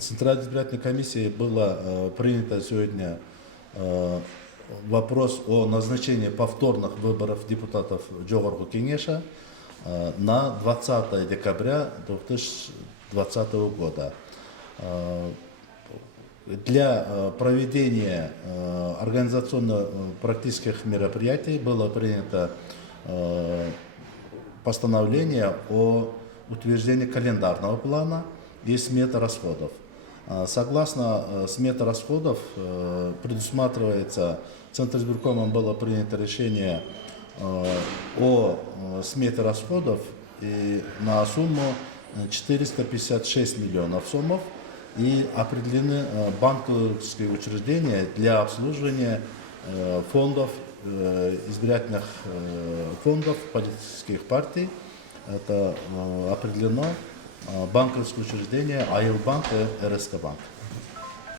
Центральной избирательной комиссией было принято сегодня вопрос о назначении повторных выборов депутатов Джогорку Кенеша на 20 декабря 2020 года. Для проведения организационно-практических мероприятий было принято постановление о утверждении календарного плана и сметы расходов. Согласно сметы расходов предусматривается, Центризбиркомом было принято решение о смете расходов и на сумму 456 миллионов сомов, и определены банковские учреждения для обслуживания фондов, избирательных фондов политических партий. Это определено банковское учреждение АИЛ-банк и РСК-банк.